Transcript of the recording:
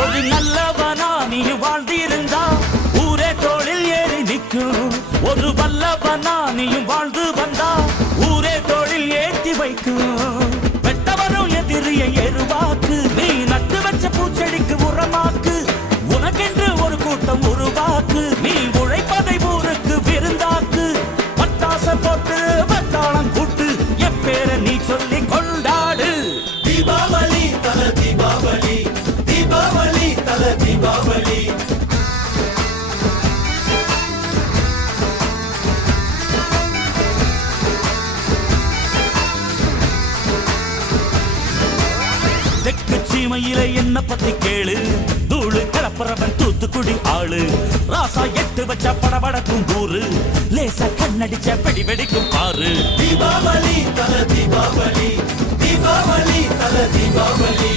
ஒரு நல்லவனா நீ வாழ்ந்திருந்தா ஊரே தோளில் ஏறி நிற்கும். ஒரு வல்லவனா நீயும் வாழ்ந்து வந்தா ஊரே தோளில் ஏற்றி வைக்கும். வெட்டவரும் எதிரிய எருவாக்கு, நீ நட்டு வச்ச பூச்செடிக்கு உரமாக்கு. உனக்கென்று ஒரு கூட்டம் உருவாக்கு, நீ உழைப்பதை ஊருக்கு விருந்தாக்கு. பட்டாச போட்டு பட்டாளம் கூட்டு, என் பேரை நீ சொல்லி கொண்டாடு. தீபாவளி தல தீபாவளி, தீபாவளி தல தீபாவளி. தெற்கு சீமையில என்ன பத்தி கேளு, தூளு கிளப்புறவன் தூத்துக்குடி ஆளு. ராசா எட்டு வச்ச படபடக்கும் ஊரு, லேசா கண்ணடிச்ச வெடி வெடிக்கும் பாரு. தீபாவளி தல தீபாவளி, தீபாவளி தல தீபாவளி.